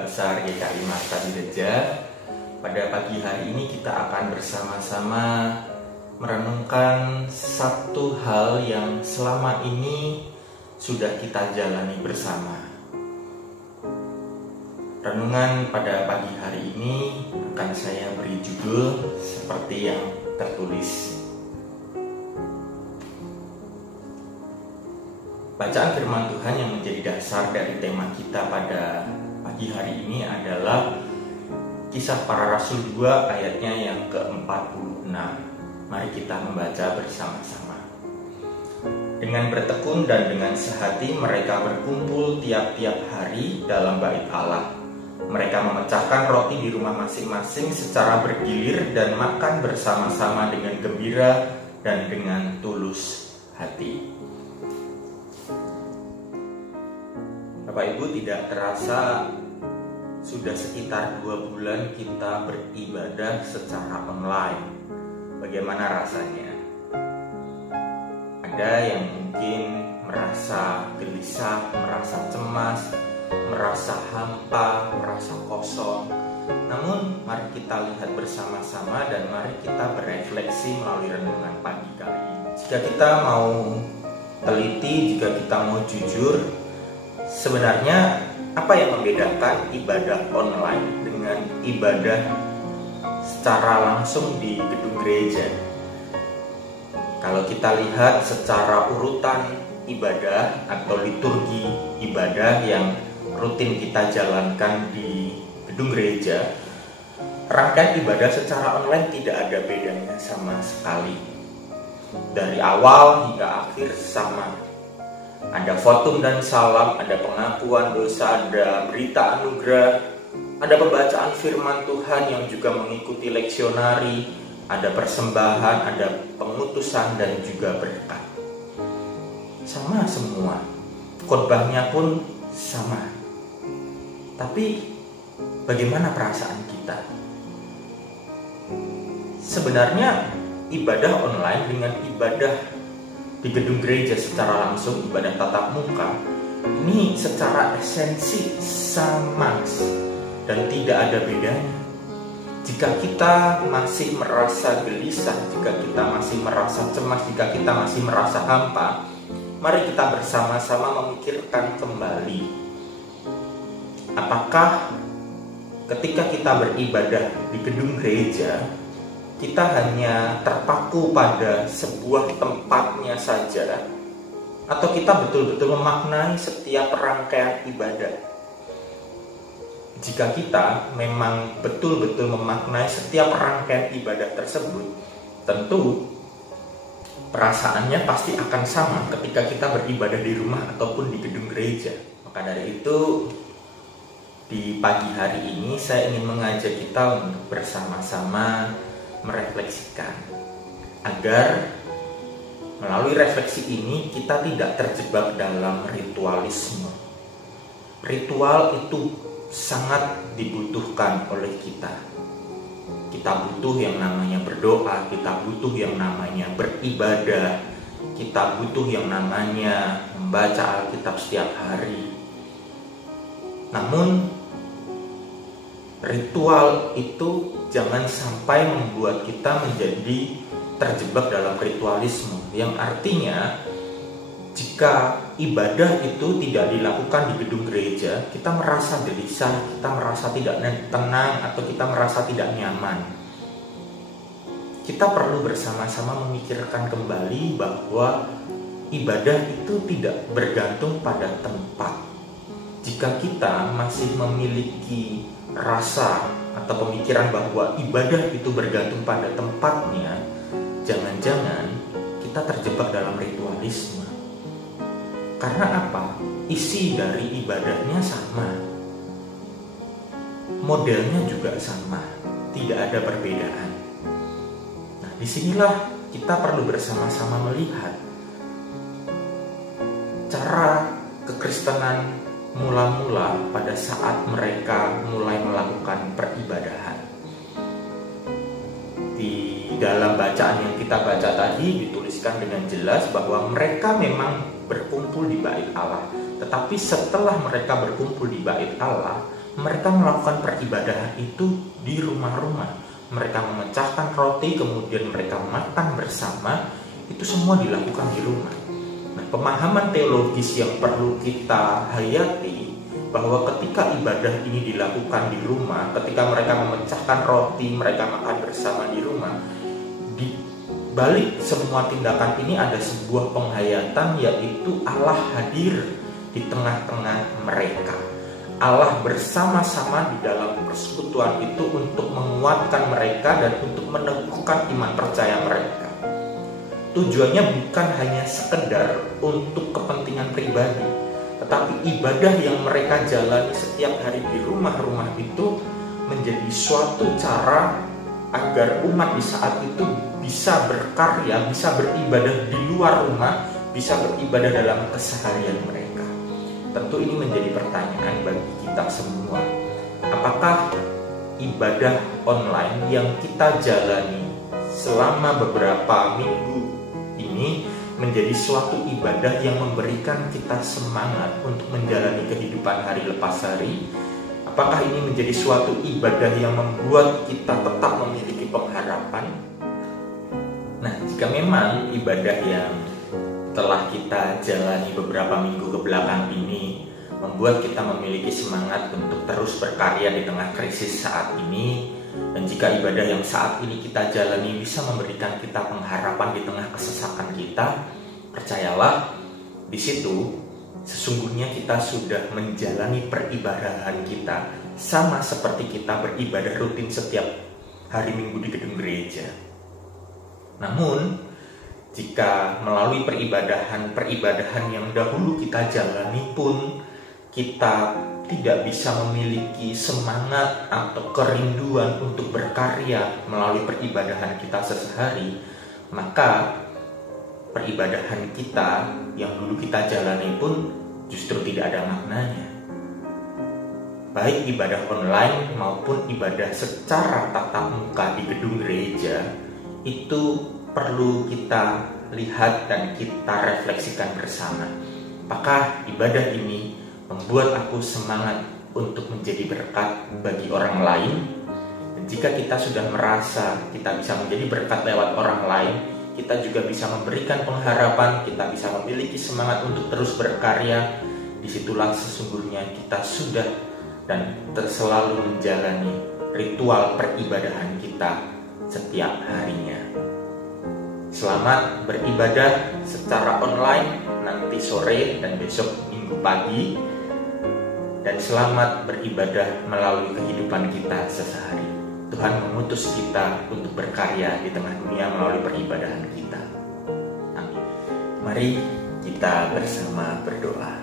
Keluarga Besar GKI Marta Direja. Pada pagi hari ini kita akan bersama-sama merenungkan satu hal yang selama ini sudah kita jalani bersama. Renungan pada pagi hari ini akan saya beri judul seperti yang tertulis. Bacaan firman Tuhan yang menjadi dasar dari tema kita pada pagi hari ini adalah Kisah Para Rasul 2 ayatnya yang ke-46. Mari kita membaca bersama-sama. Dengan bertekun dan dengan sehati mereka berkumpul tiap-tiap hari dalam bait Allah. Mereka memecahkan roti di rumah masing-masing secara bergilir dan makan bersama-sama dengan gembira dan dengan tulus hati. Bapak Ibu, tidak terasa sudah sekitar 2 bulan kita beribadah secara online. Bagaimana rasanya? Ada yang mungkin merasa gelisah, merasa cemas, merasa hampa, merasa kosong. Namun mari kita lihat bersama-sama dan mari kita berefleksi melalui renungan pagi kali ini. Jika kita mau teliti, jika kita mau jujur, sebenarnya apa yang membedakan ibadah online dengan ibadah secara langsung di gedung gereja? Kalau kita lihat secara urutan ibadah atau liturgi ibadah yang rutin kita jalankan di gedung gereja, rangkaian ibadah secara online tidak ada bedanya sama sekali. Dari awal hingga akhir sama. Ada votum dan salam, ada pengakuan dosa, ada berita anugerah, ada pembacaan firman Tuhan yang juga mengikuti leksionari, ada persembahan, ada pengutusan dan juga berkat. Sama semua, khotbahnya pun sama. Tapi bagaimana perasaan kita? Sebenarnya ibadah online dengan ibadah di gedung gereja secara langsung, ibadah tatap muka, ini secara esensi sama dan tidak ada bedanya. Jika kita masih merasa gelisah, jika kita masih merasa cemas, jika kita masih merasa hampa, mari kita bersama-sama memikirkan kembali, apakah ketika kita beribadah di gedung gereja kita hanya terpaku pada sebuah tempatnya saja, atau kita betul-betul memaknai setiap rangkaian ibadah? Jika kita memang betul-betul memaknai setiap rangkaian ibadah tersebut, tentu perasaannya pasti akan sama ketika kita beribadah di rumah ataupun di gedung gereja. Maka dari itu, di pagi hari ini saya ingin mengajak kita untuk bersama-sama merefleksikan agar melalui refleksi ini kita tidak terjebak dalam ritualisme. Ritual itu sangat dibutuhkan oleh kita. Kita butuh yang namanya berdoa, kita butuh yang namanya beribadah, kita butuh yang namanya membaca Alkitab setiap hari. Namun ritual itu jangan sampai membuat kita menjadi terjebak dalam ritualisme, yang artinya jika ibadah itu tidak dilakukan di gedung gereja, kita merasa gelisah, kita merasa tidak tenang, atau kita merasa tidak nyaman. Kita perlu bersama-sama memikirkan kembali bahwa ibadah itu tidak bergantung pada tempat. Jika kita masih memiliki rasa atau pemikiran bahwa ibadah itu bergantung pada tempatnya, jangan-jangan kita terjebak dalam ritualisme. Karena apa? Isi dari ibadahnya sama, modelnya juga sama, tidak ada perbedaan. Nah, disinilah kita perlu bersama-sama melihat cara kekristenan mula-mula pada saat mereka mulai melakukan peribadahan. Di dalam bacaan yang kita baca tadi dituliskan dengan jelas bahwa mereka memang berkumpul di bait Allah. Tetapi setelah mereka berkumpul di bait Allah, mereka melakukan peribadahan itu di rumah-rumah. Mereka memecahkan roti, kemudian mereka makan bersama, itu semua dilakukan di rumah. Nah, pemahaman teologis yang perlu kita hayati bahwa ketika ibadah ini dilakukan di rumah, ketika mereka memecahkan roti, mereka makan bersama di rumah, di balik semua tindakan ini ada sebuah penghayatan, yaitu Allah hadir di tengah-tengah mereka. Allah bersama-sama di dalam persekutuan itu untuk menguatkan mereka dan untuk meneguhkan iman percaya mereka. Tujuannya bukan hanya sekedar untuk kepentingan pribadi, tetapi ibadah yang mereka jalani setiap hari di rumah-rumah itu menjadi suatu cara agar umat di saat itu bisa berkarya, bisa beribadah di luar rumah, bisa beribadah dalam keseharian mereka. Tentu ini menjadi pertanyaan bagi kita semua. Apakah ibadah online yang kita jalani selama beberapa minggu ini menjadi suatu ibadah yang memberikan kita semangat untuk menjalani kehidupan hari lepas hari? Apakah ini menjadi suatu ibadah yang membuat kita tetap memiliki pengharapan? Nah, jika memang ibadah yang telah kita jalani beberapa minggu ke belakang ini membuat kita memiliki semangat untuk terus berkarya di tengah krisis saat ini, dan jika ibadah yang saat ini kita jalani bisa memberikan kita pengharapan di tengah kesesakan kita, percayalah, di situ sesungguhnya kita sudah menjalani peribadahan kita sama seperti kita beribadah rutin setiap hari Minggu di gedung gereja. Namun, jika melalui peribadahan yang dahulu kita jalani pun kita tidak bisa memiliki semangat atau kerinduan untuk berkarya melalui peribadahan kita sehari, maka peribadahan kita yang dulu kita jalani pun justru tidak ada maknanya. Baik ibadah online maupun ibadah secara tatap muka di gedung gereja itu perlu kita lihat dan kita refleksikan bersama. Apakah ibadah ini membuat aku semangat untuk menjadi berkat bagi orang lain? Dan jika kita sudah merasa kita bisa menjadi berkat lewat orang lain, kita juga bisa memberikan pengharapan, kita bisa memiliki semangat untuk terus berkarya. Disitulah sesungguhnya kita sudah dan selalu menjalani ritual peribadahan kita setiap harinya. Selamat beribadah secara online nanti sore dan besok Minggu pagi, dan selamat beribadah melalui kehidupan kita sehari-hari. Tuhan mengutus kita untuk berkarya di tengah dunia melalui peribadahan kita. Amin. Mari kita bersama berdoa.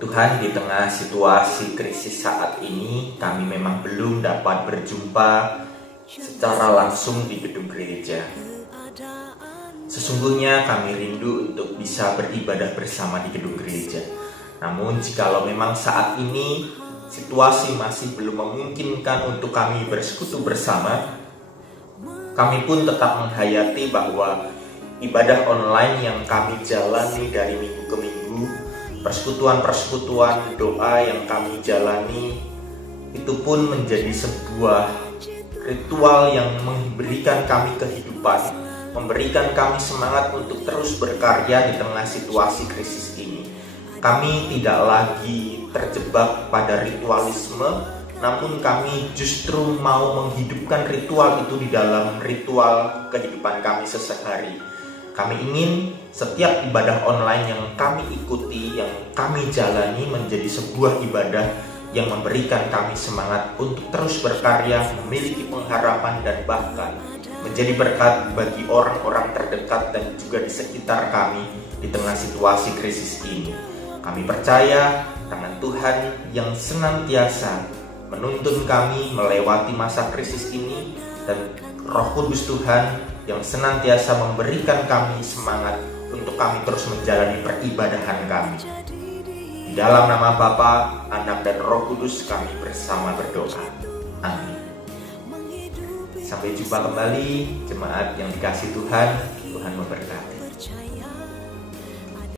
Tuhan, di tengah situasi krisis saat ini, kami memang belum dapat berjumpa secara langsung di gedung gereja. Sesungguhnya kami rindu untuk bisa beribadah bersama di gedung gereja. Namun jikalau memang saat ini situasi masih belum memungkinkan untuk kami bersekutu bersama, kami pun tetap menghayati bahwa ibadah online yang kami jalani dari minggu ke minggu, persekutuan-persekutuan doa yang kami jalani, itu pun menjadi sebuah ritual yang memberikan kami kehidupan, memberikan kami semangat untuk terus berkarya di tengah situasi krisis ini. Kami tidak lagi terjebak pada ritualisme, namun kami justru mau menghidupkan ritual itu di dalam ritual kehidupan kami sehari-hari. Kami ingin setiap ibadah online yang kami ikuti, yang kami jalani menjadi sebuah ibadah yang memberikan kami semangat untuk terus berkarya, memiliki pengharapan, dan bahkan menjadi berkat bagi orang-orang terdekat dan juga di sekitar kami di tengah situasi krisis ini. Kami percaya tangan Tuhan yang senantiasa menuntun kami melewati masa krisis ini, dan Roh Kudus Tuhan yang senantiasa memberikan kami semangat untuk kami terus menjalani peribadahan kami. Di dalam nama Bapa, Anak, dan Roh Kudus kami bersama berdoa. Amin. Sampai jumpa kembali, jemaat yang dikasihi Tuhan.